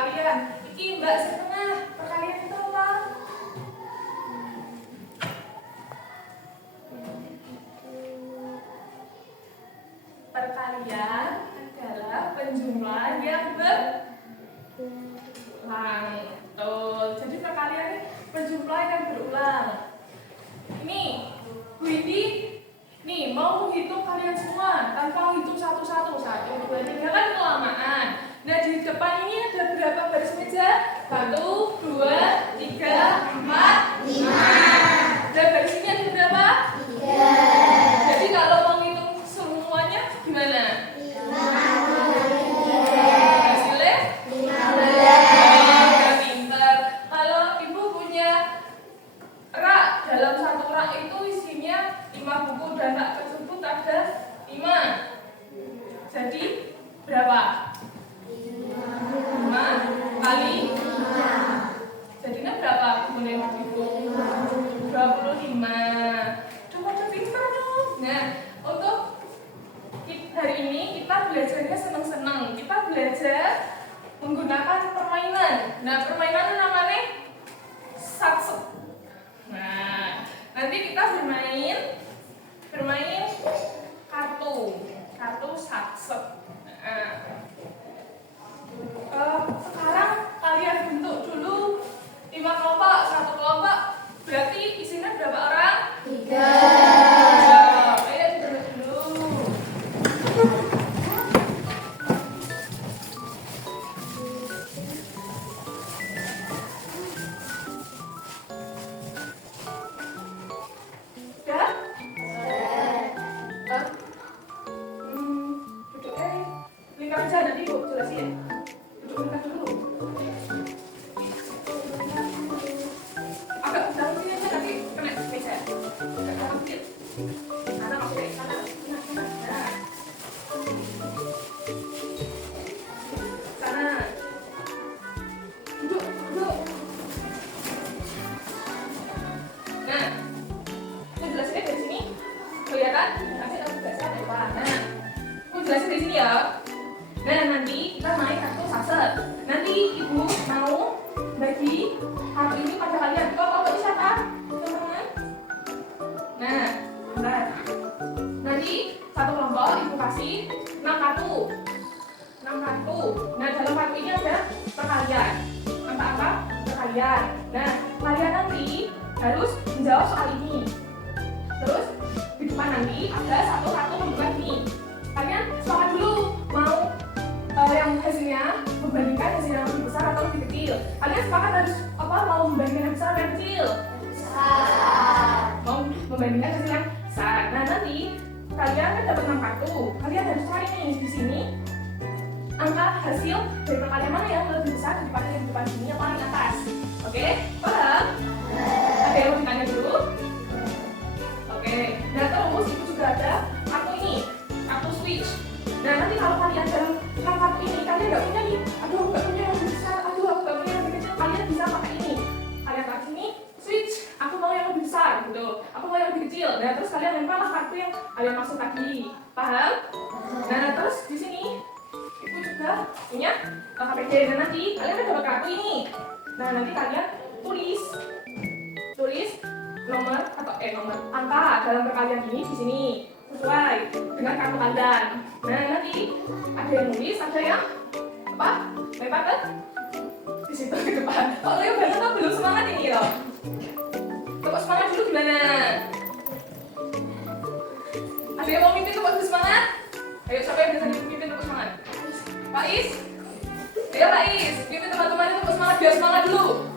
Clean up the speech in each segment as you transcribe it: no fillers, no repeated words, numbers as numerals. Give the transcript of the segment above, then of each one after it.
perkalian. Iki Mbak setengah. Perkalian itu apa? Perkalian adalah penjumlahan yang berulang. Tuh, jadi perkalian ini penjumlahan yang berulang. Ini Bu Indi nih mau menghitung kalian semua tanpa hitung satu-satu. 1, 2, 3 kan kelamaan. Nah di depan ini ada berapa baris meja? 1, 2, 3, 4, 5. Dan baris ini ada berapa? 3. Jadi kalau mau ngitung semuanya gimana? 15. Hasilnya? 15. Pinter. Kalau ibu punya rak, dalam satu rak itu isinya 5 buku dan rak tersebut ada 5. Jadi berapa? 5 kali 5. Jadinya berapa bukunya yang dihitung? 25. Coba pinter dong. Nah, untuk hari ini kita belajarnya senang-senang. Kita belajar menggunakan permainan. Nah, permainan namanya satsep. Nah, nanti kita bermain kartu satsep. Sekarang kalian bentuk dulu 5 kelompok, 1 kelompok. Berarti isinya berapa orang? 3. Ayo dibentuk dulu. Lingkar aja nanti Bu jelasin. Duduk lingkar dulu. Agak dalam sini aja nanti kena meja. Agak dalam sedikit. Sana masuk dari sana. Nah. Sana. Duduk. Nah. Aku jelasinnya dari sini. Kelihatan? Nanti aku jelasin dari depan. Nah. Aku jelasin dari sini ya. Nah, nanti kita main kartu satsep. Nanti ibu mau bagi kartu ini pada kalian. Kelompok ini siapa? Teman-teman. Nah, bentar. Nanti satu kelompok ibu kasih 6 kartu. 6 kartu. Nah, dalam kartu ini ada perkalian. Apa? Perkalian. Nah, kalian nanti harus menjawab soal ini. Terus di depan nanti ada satu kartu pembuka ini. Kalian sepakat dulu mau yang hasilnya membandingkan hasil yang lebih besar atau lebih kecil. Kalian sepakat harus mau membandingkan yang besar atau yang kecil? Besar. Mau membandingkan hasil yang besar. Nah nanti kalian kan dapat 6 kartu. Kalian harus cari nih di sini angka hasil dari perkalian mana yang lebih besar daripada yang di depan sini yang paling atas. Oke? Paham? Ada yang mau ditanya dulu? Oke. Nah terus itu juga ada kartu ini, kartu switch. Nah nanti kalau kalian dalam 6 kartu ini kalian nggak punya nih, aduh nggak punya yang lebih besar, aduh aku nggak punya yang lebih kecil, kalian bisa pakai ini. Kalian taruh sini, switch, aku mau yang lebih besar gitu, aku mau yang lebih kecil. Nah terus kalian lemparlah kartu yang kalian maksud tadi, paham? Nah terus di sini ibu juga punya KPD. Dan nanti kalian kan dapat kartu ini. Nah nanti kalian tulis nomor atau nomor angka dalam perkalian ini di sini sesuai dengan kartu kalian. Nah nanti ada yang nulis, ada yang lempar ke di situ di depan. Kok Leo banget kok belum semangat ini loh. Tepuk semangat dulu gimana? Ada yang mau mimpin tepuk semangat? Ayo siapa yang bisa mimpin tepuk semangat? Pak Is? Ayo Pak Is, mimpin teman-teman tepuk semangat biar semangat dulu.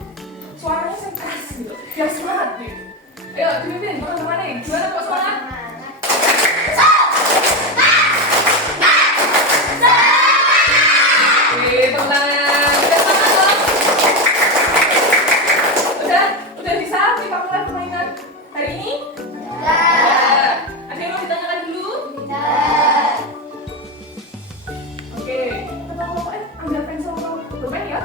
Suaranya keras gitu, biar semangat gitu. Ayo dipimpin teman-teman nih, gimana tepuk semangat? Udah bisa mulai permainan hari ini? Udah. Ada yang mau ditanyakan dulu? Udah. Oke, kelompok ambil pensil bermain ya.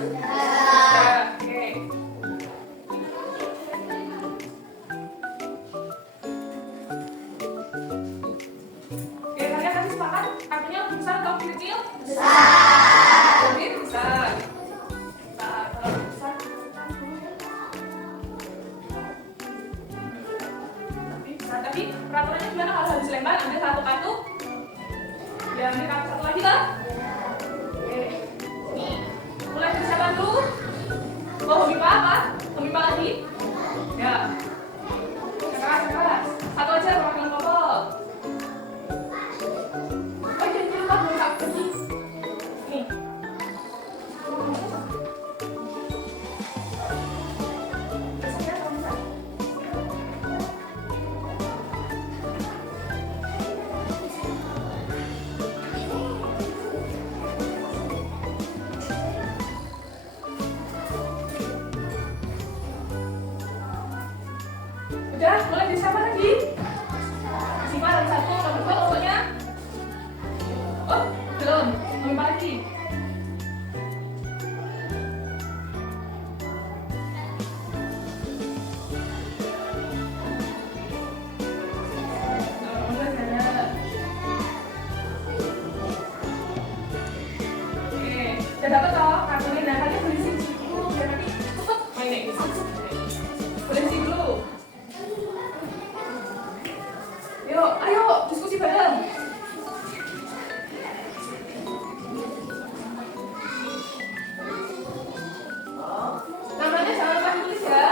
Ya, oke. Oke, kalian tadi sepakat kartunya lebih besar atau lebih kecil? Besar. Lebih besar. Nah, kalau lebih besar, lebih besar. Tapi peraturannya gimana kalau habis lempar ambil satu kartu? Ya, ambil kartu satu lagi lah. Oke, nih. Mulai dari siapa dulu? Oh, Homipa apa? Homipa lagi? Ya. Yang keras. Satu aja perwakilan kelompok. Oh iya, ini lupa belum tak pergi. Nih. Biasanya kalau bisa. Udah, mulai dari siapa lagi? Siapa lagi satu, nomor dua kelompoknya? Oh, belum. Homipa lagi. Udah dapat toh kartunya. Nah, kalian boleh isi dulu biar nanti cepet main. Boleh isi dulu. Yuk, ayo diskusi bareng. Namanya jangan lupa ditulis ya.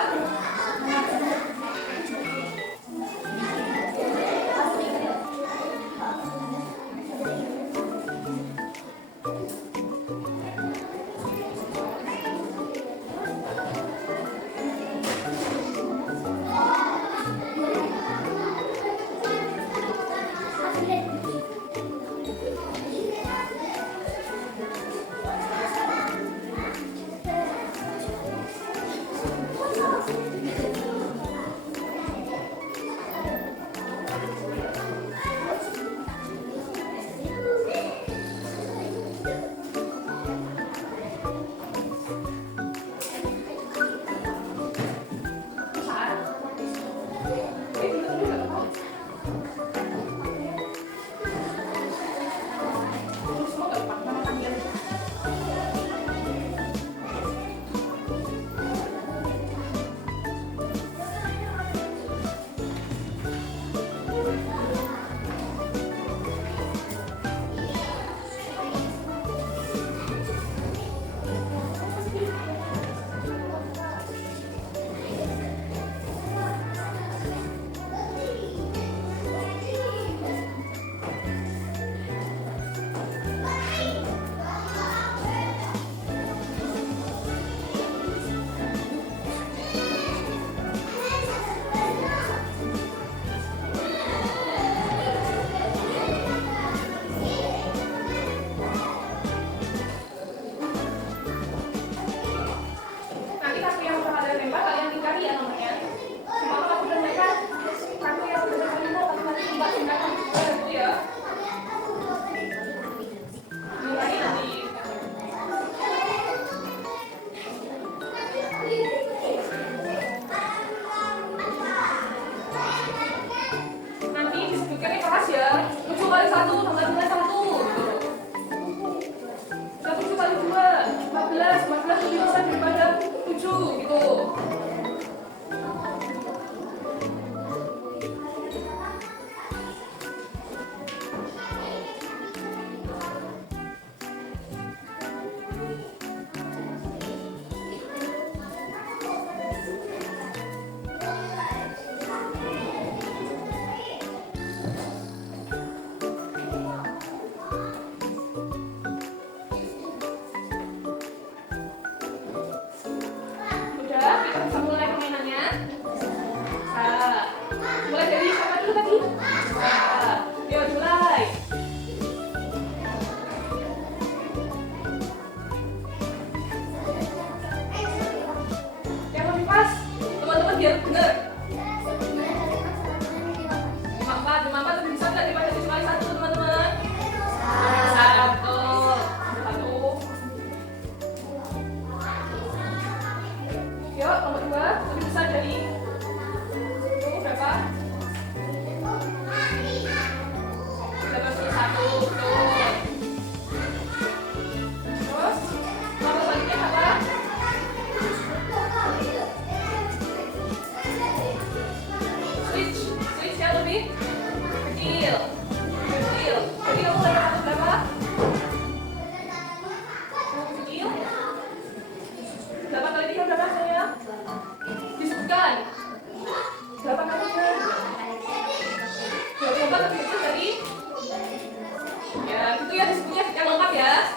ya.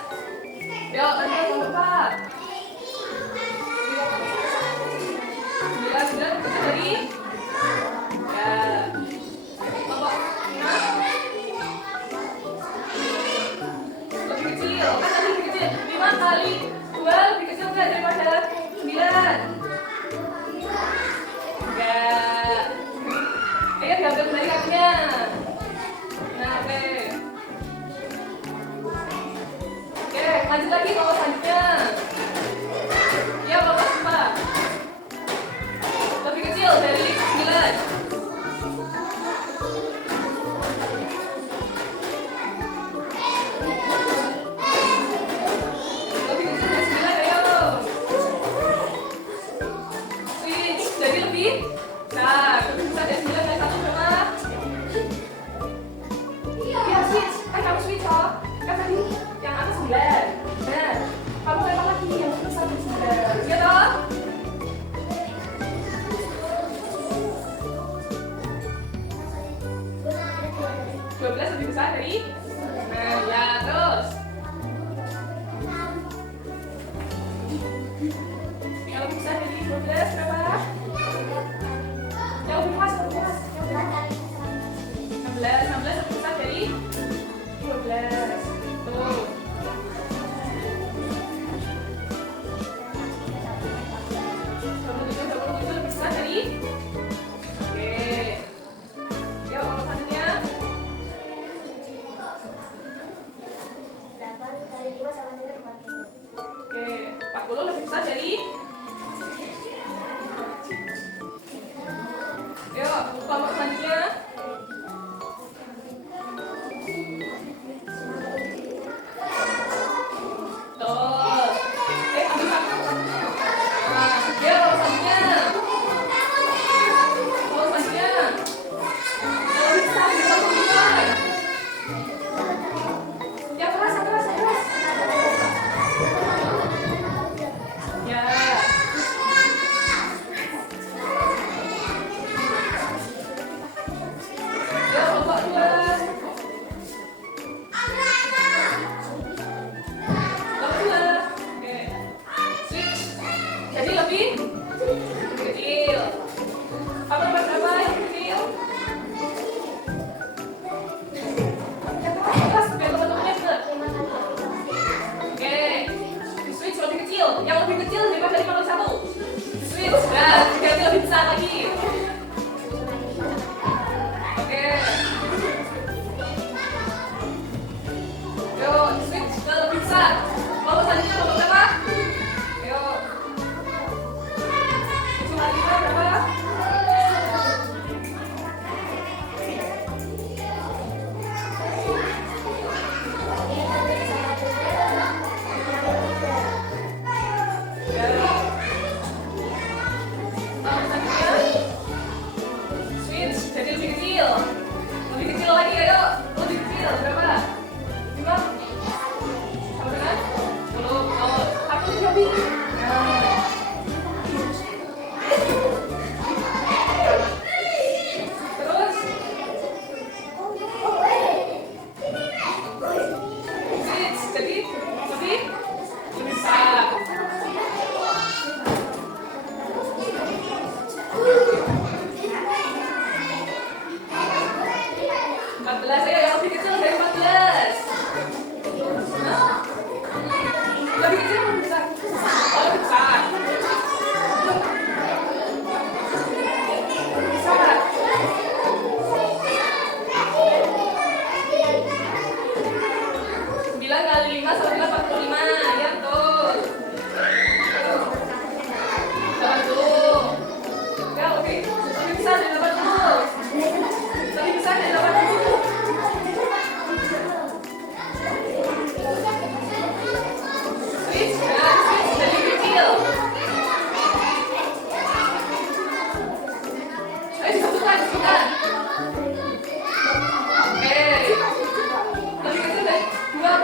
Yuk, lanjut nomor 4. 9 kecil lagi. Ya. Kelompok 5. Lebih kecil, kan tadi lebih kecil. 5 kali 2 lebih kecil nggak daripada 9? Enggak. Ayo diambil dari kakinya. Nah, oke. Oke, lanjut lagi kelompok selanjutnya. Ya, kelompok 4. Lebih kecil dari 9. Lebih kecil dari 9, ayo. Switch, jadi lebih. Nah, lebih besar dari 9 dari 1 berapa? Iya, switch. Kamu switch oh. Kan tadi yang atas 9. Benar. Kamu lempar lagi yang besar dari 9. Iya toh? 12 lebih besar dari. Nah, ya terus. Yang lebih besar dari 12 berapa? Yang lebih keras, lebih keras. 16 lebih besar dari 12. Tuh. Lebih besar dari. Oke. Yuk, kalau selanjutnya. Oke, 40 lebih besar dari. Yuk, kelompok selanjutnya. Tuh. Ambil satu. Nah, yuk, selanjutnya. Kelompok selanjutnya. Lebih besar dari 42. Yang keras, yang keras, yang keras. Ya. Yuk, kelompok 2. Kelompok 2. Oke. Switch. Jadi lebih kecil. Apa nomor berapa yang kecil? Yang keras, biar teman-temannya benar. Oke. Switch lebih kecil. Yang lebih kecil daripada 51. Switch. Nah, jadi lebih besar lagi. Oke. Yuk, switch ke lebih besar. Kelompok selanjutnya kelompok berapa? Yuk. Cuma 5 berapa? Ya. Kelompok selanjutnya. Switch jadi lebih kecil. Lebih kecil lagi, ayo. Lebih kecil berapa? 5. Sama dengan 10. Oh, aku lebih. Nah. Terus. Switch jadi lebih besar. 14, ya, yang lebih kecil dari 14. Hah? Lebih kecil atau lebih besar? Oh, lebih besar. Besar. 9 kali 5 sama dengan 45. Ya, betul. 80. Ya, lebih besar dari 80. Lebih besar dari 80. Switch, nah, switch jadi kecil. Ayo disatukan, disatukan. Oke. Lebih kecil dari 21.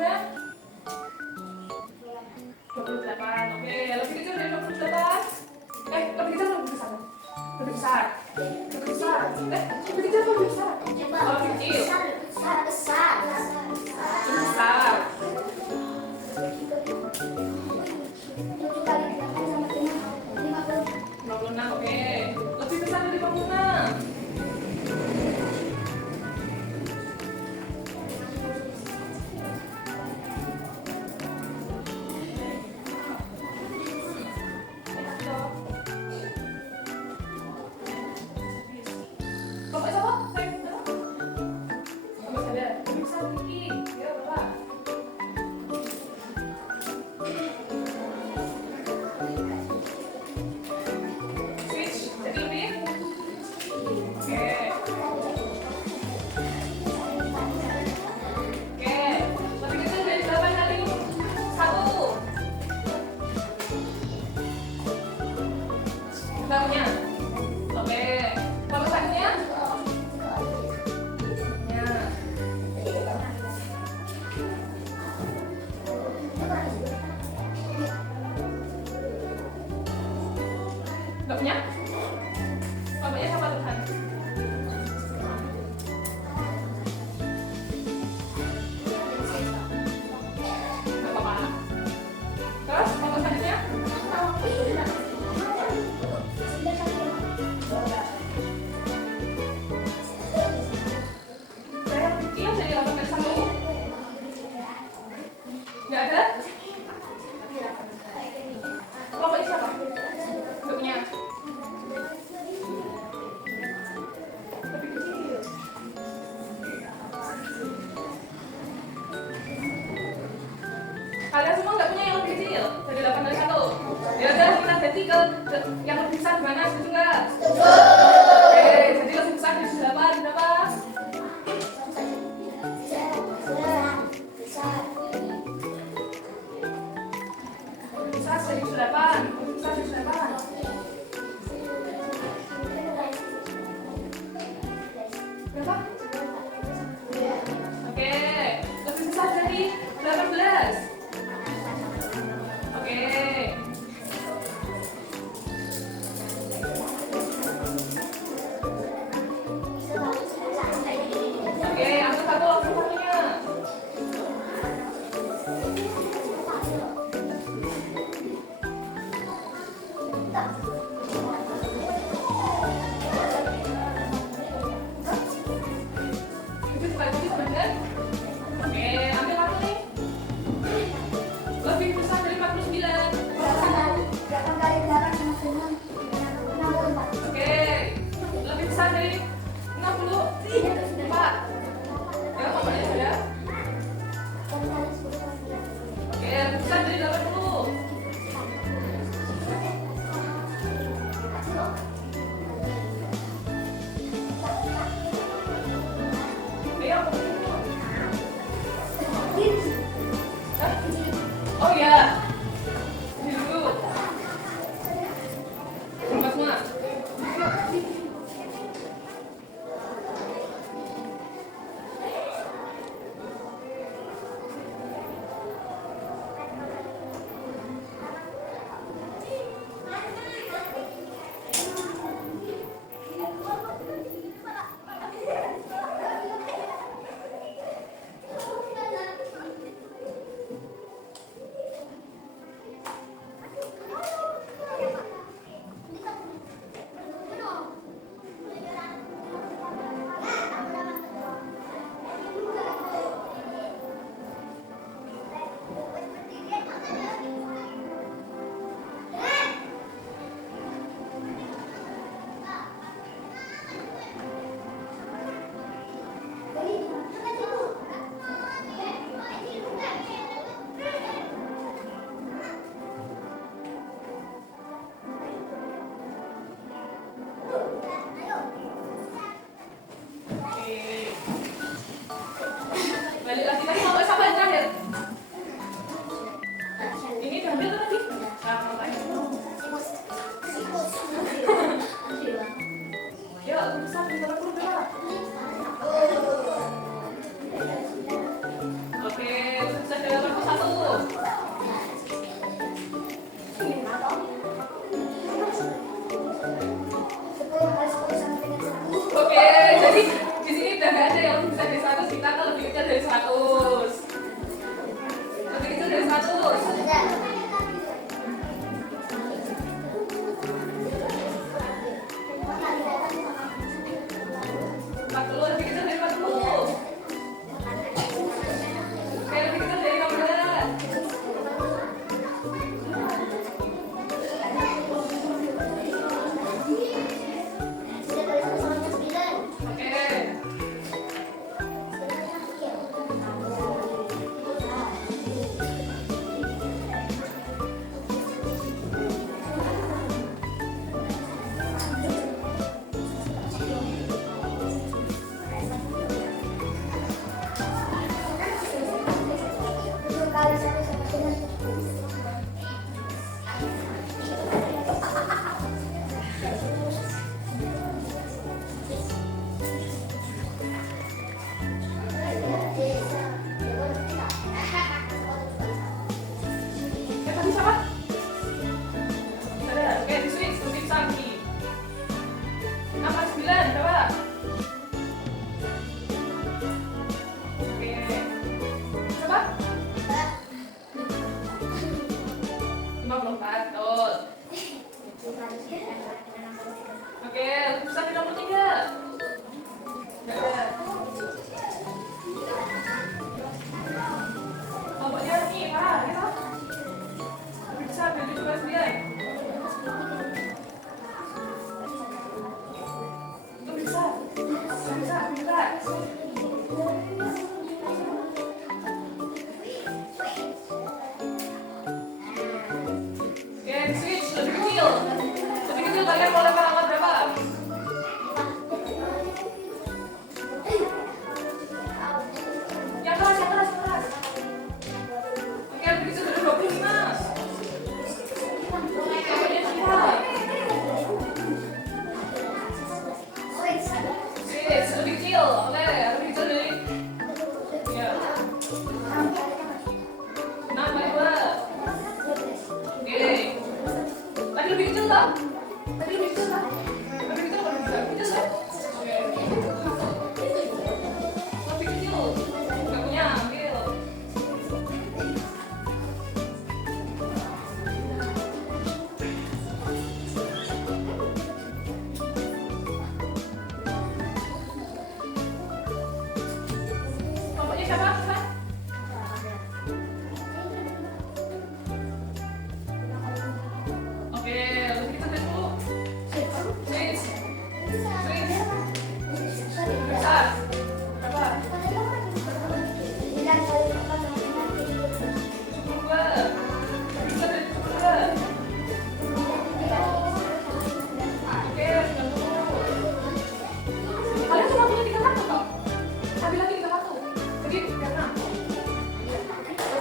berapa? 28. Oke, lebih kecil dari 28. Lebih kecil lebih besar. Lebih besar. Lebih besar. Lebih kecil lebih besar. Oh, lebih kecil. Besar. Besar. 7 kali 8 sama 56. 56. Oke. Lebih besar dari 56. Bapak siapa? Saya apa? Bapak sadar. Lebih besar Kiki. Ya, Bapak. Switch. Jadi lebih. Oke. Oke. Lebih kecil dari 8 kali 1. Nggak punya. Oke. Bapak satunya? Ya. Nggak punya? Bapaknya sama Tuhan. Nggak apa-apa. Terus bapak selanjutnya? Saya yang kecil dari 8 kali 1. Nggak ada? Bapaknya siapa? Nggak punya. Lebih kecil. Kalian semua nggak punya yang lebih kecil dari 8 kali 1. Ya udah kita ganti ke yang lebih besar gimana? Setuju nggak? Oke, jadi lebih besar dari 8 berapa? Lebih besar dari 8. Lebih besar dari 8. Berapa? Oke, lebih besar dari 18. Oke. Oke, angkat satu langsung satunya. Itu sekali lagi teman-teman. Oke, ambil satu nih. kali satu sama dengan Tadi siapa? Ada. Oke, di switch lebih lagi. 9 coba. Oke. Coba. 54, betul. Oke, bisa di nomor 3. Kelompoknya nih, Pak. Bisa? Bisa, bagi juga sendiri. Itu bisa. Bisa. Oke, switch lebih kecil. Lebih kecil kalian mau lempar angkat berapa? Yang keras. Oke, lebih kecil dari 25. Kelompoknya siapa? Switch lebih kecil. Oke, lebih kecil dari ya. 6 kali 2. Oke. Tadi lebih kecil tak? Lebih kecil kan? Lebih kecil. Oke. Lebih kecil. Nggak punya, ambil. Kelompoknya siapa? Oke, lebih kecil dari dulu. Switch. Besar. Berapa? 72. Lebih kecil dari 72. Oke, 90. Kalian cuma punya 3 kartu kok? Ambil lagi 3 kartu. Jadi, biar 6.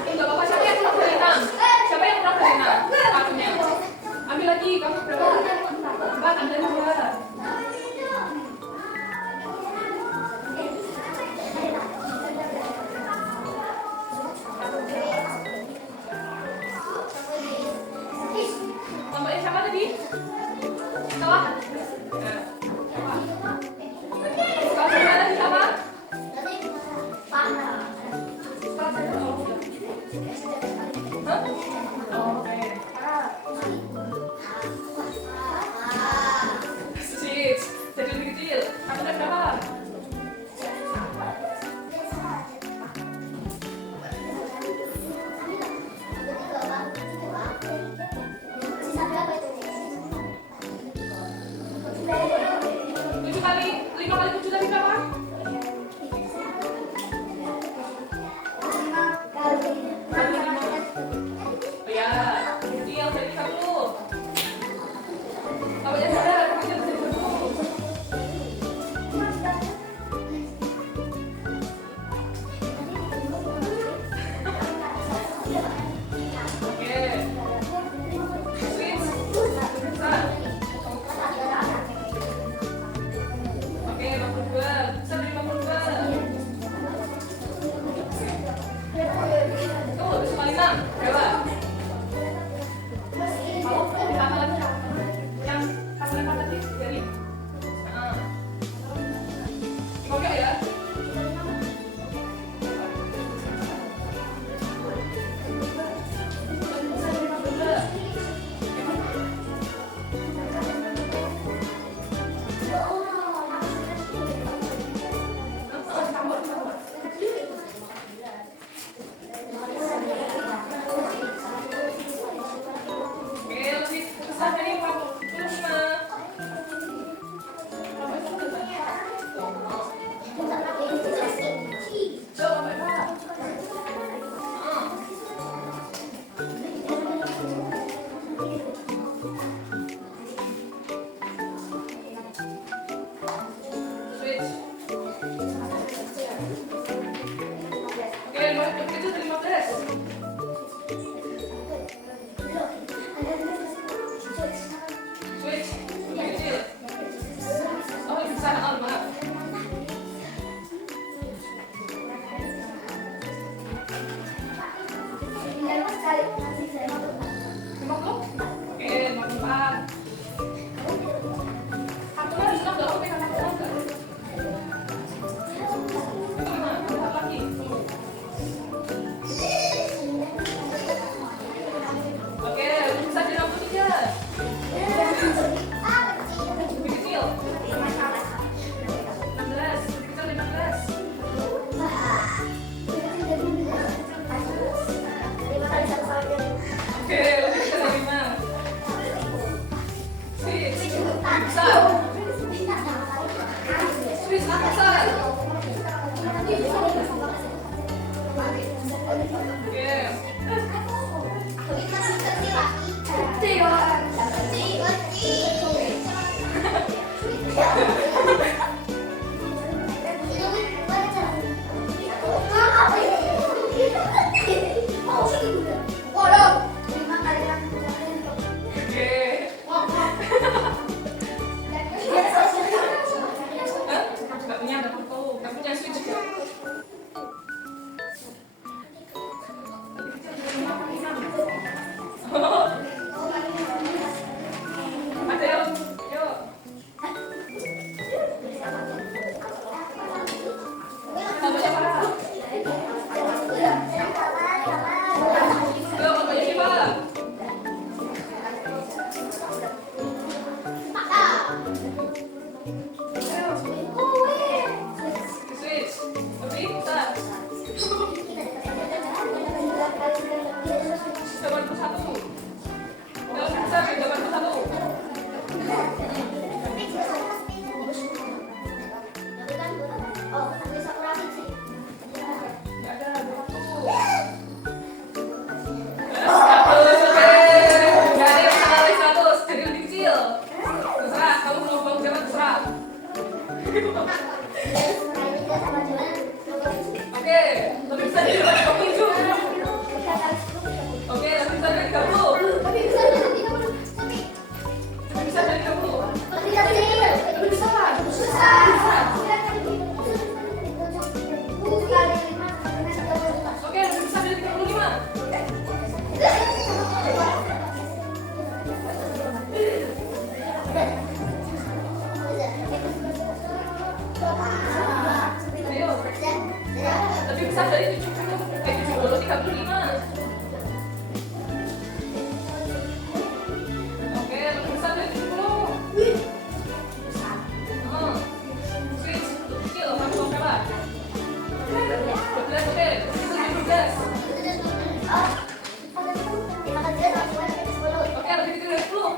Enggak apa-apa, siapa yang kurang dari 6? Siapa yang kurang dari 6? Kartunya. Ambil lagi, kamu berapa? 4, ambil 2. Kelompoknya siapa tadi? Bawah? Nah, siapa? Kalau sebelah lagi siapa? Sebelah saya tahu. Hah? Oh, oke. Switch. Jadi lebih kecil. Kartunya berapa? Sisa berapa itu? 7 kali 5 kali 7 tadi berapa? 5 kali 5. Oh ya, ini yang dari 1. Kelompoknya siapa? Kelompoknya dari 1. Oke. Switch. Besar. Oke, 52. Bisa dari 52. Tuh, bisa kali 6. Berapa? Mau ditambah lagi. Yang pas lempar tadi dari. Nah. Oke ya. Bisa dari 52. Oke, lebih besar dari 45. Coba berapa? Switch. Oke, lebih kecil dari 15. 50? Oke, 54. Satunya di sana nggak pegang satunya nggak? Itu gimana? Lihat lagi. Oke, udah bisa jadi 63. Lebih kecil. 16. Lebih kecil 15. Oke, lebih kecil dari 5. Switch. Bisa. Switch besar. Oke. Oke. Hah? Nggak punya, nggak tahu. Nggak punya switch. Ada yuk. Yuk. Sama siapa? Yuk, bapaknya siapa? Switch. Lebih bisa. Jawaban ke 1. Jawaban ke 1. Jawaban ke 1. Nggak ada. 20. Nggak ada yang bisa ngalih 100. Jadi lebih kecil. Terserah. Kamu mau bangun jawaban terserah. Oke. Lebih bisa dari 27. Oke. Lebih bisa dari 30. Lebih bisa dari 30. Lebih bisa kan? Oke. Lebih bisa dari 35. Ayo. Lebih besar dari 70. 70, 35. Oke, lebih besar dari 70. Switch. Kecil, kamu mau berapa? 12, oke. 12. Oke, lebih kecil dari 10.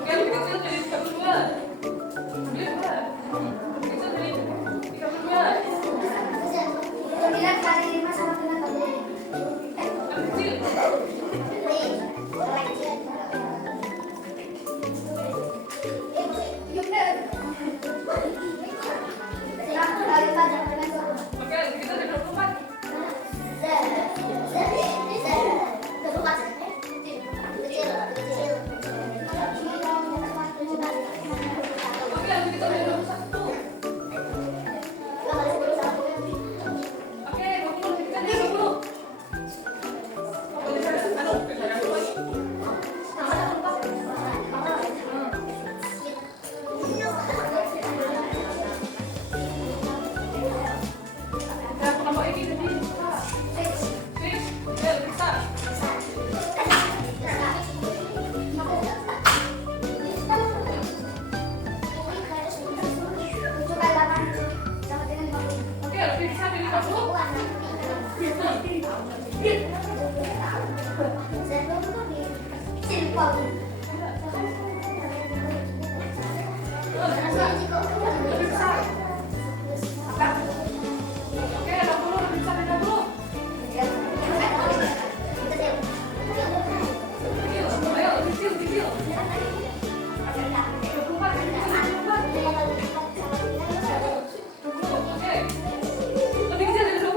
Oke, lebih kecil dari 32. Ambil dua. Lebih kecil dari 32. Lebih kecil. Oke, lebih kecil dari 24. Oke, lebih kecil dari 21. Oke, 20, lebih kecil dari 20. Boleh saya? Aduh, saya lupa lagi. Ya, aku nambah ini jadi switch. Oke, lebih besar. Oke, lebih besar dari 50. Lebih besar. Oke, 60, lebih besar dari 60. Kecil, ayo, lebih kecil, lebih kecil. 24, lebih kecil dari 24. 20, oke. Lebih kecil dari 20.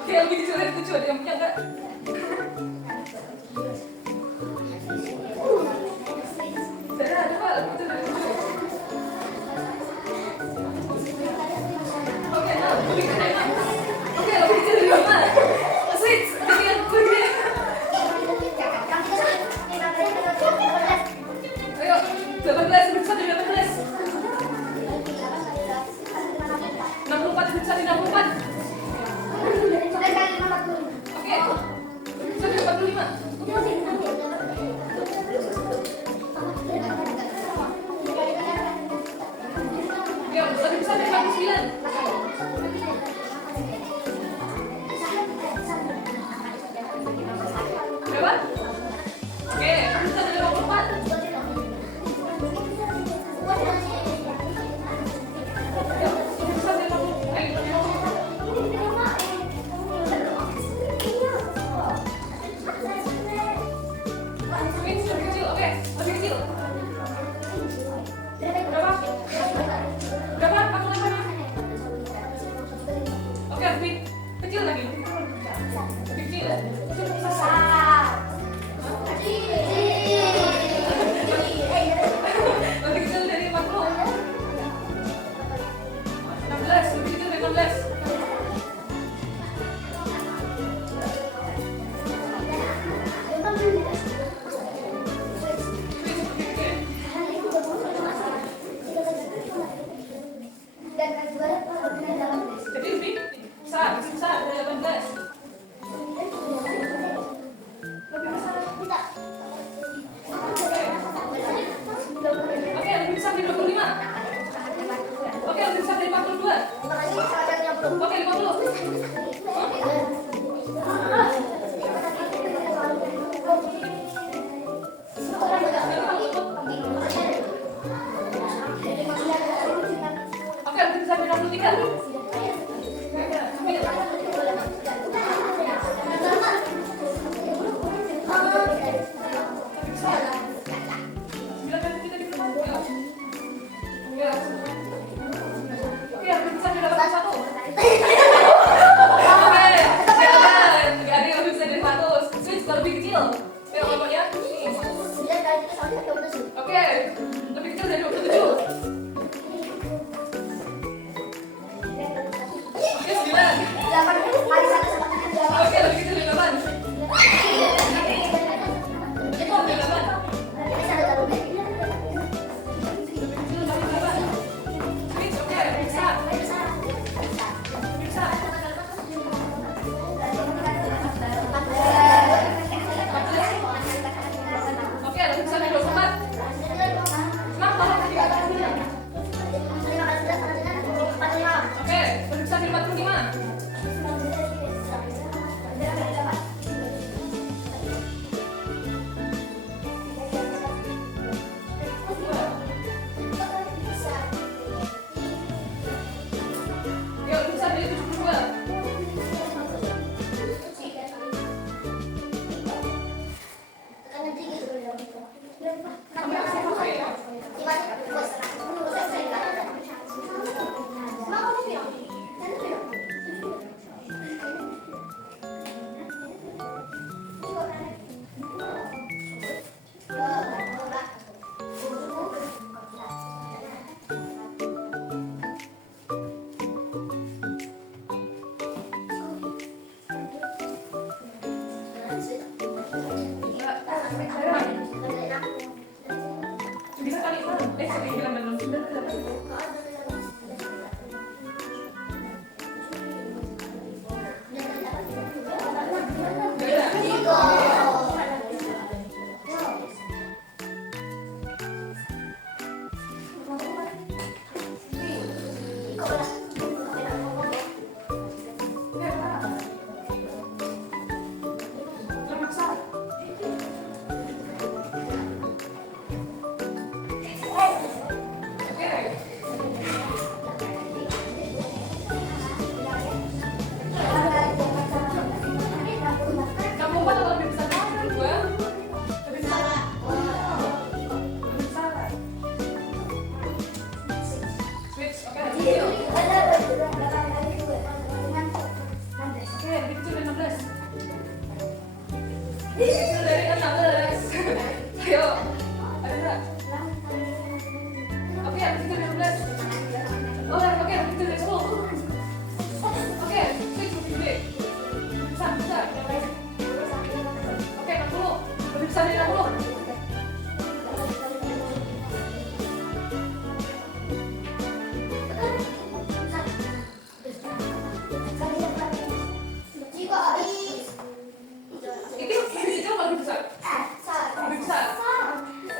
Oke, lebih kecil dari 7, ada yang punya enggak? Sarah, ada Pak, lebih kecil dari 7. Oke, nah, lebih kecil dari 5. Oke, lebih kecil dari 5. Switch, jadi yang gede. Ayo, 18, lebih besar dari 18. 64, lebih besar dari 64. Oke, lebih besar dari 45. Ayo, lebih besar dari 49. Berapa? Oke, lebih besar dari 54. Ayo, lebih besar dari 50. Switch, lebih kecil, oke, lebih kecil. Berapa? Berapa? 48. Oke, lebih kecil lagi. Lebih kecil. Ketinggalan belum? Sudah dapat. Kecil dari 16. Ayo, ada nggak? Oke, yang kecil dari 16. Oh, oke, yang kecil dari 10. Oke, switch lebih gede. Besar, besar. Oke, 60. Lebih besar dari 60. Itu lebih kecil atau lebih besar? Lebih besar.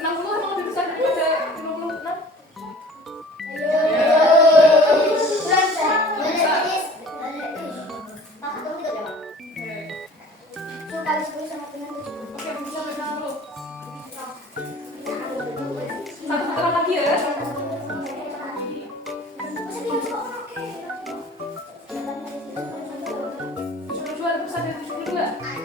60 emang lebih besar daripada 56? Oke, lebih besar dari 60. Satu putaran lagi ya. Lebih besar dari 72.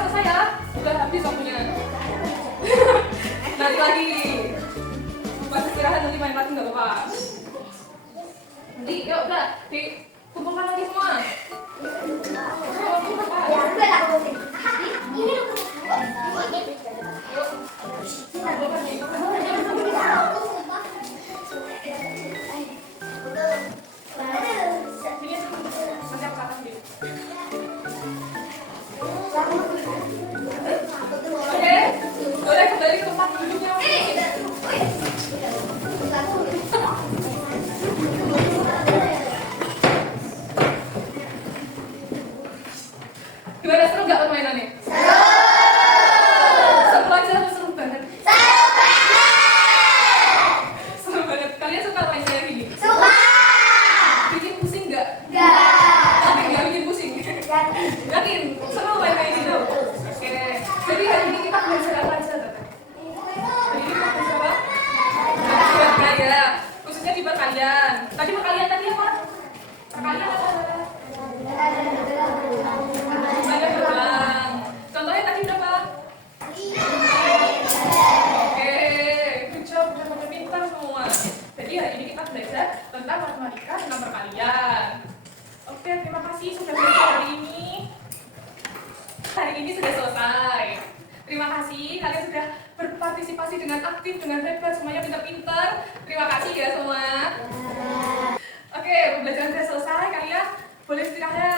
selesai ya. Udah habis waktunya. Nanti lagi. Pas istirahat nanti main lagi nggak apa-apa. Nanti yuk udah dikumpulkan lagi semua. Ya, udah lah aku ini dulu. Nanti aku katakan dulu. Oke, boleh kembali ke tempat duduknya. Gimana, seru nggak permainannya? Seru aja atau seru banget? Seru banget. Kalian suka main kayak gini? Bikin pusing nggak? Tapi nggak bikin pusing. Yakin? Seru main kayak gitu? Oke. Jadi hari ini kita belajar apa aja, Tante? Hari ini kita belajar apa? Berkarya. Khususnya di perkalian. Tadi perkalian tadi apa? Perkalian apa? Banyak berulang. Contohnya tadi berapa? Oke, good job, udah pintar semua. Jadi hari ini kita belajar tentang matematika tentang perkalian. Oke, terima kasih sudah belajar hari ini. Hari ini sudah selesai. Terima kasih kalian sudah berpartisipasi dengan aktif, dengan hebat, semuanya pintar-pintar. Terima kasih ya semua. Oke, pembelajaran sudah selesai. Kalian boleh istirahat.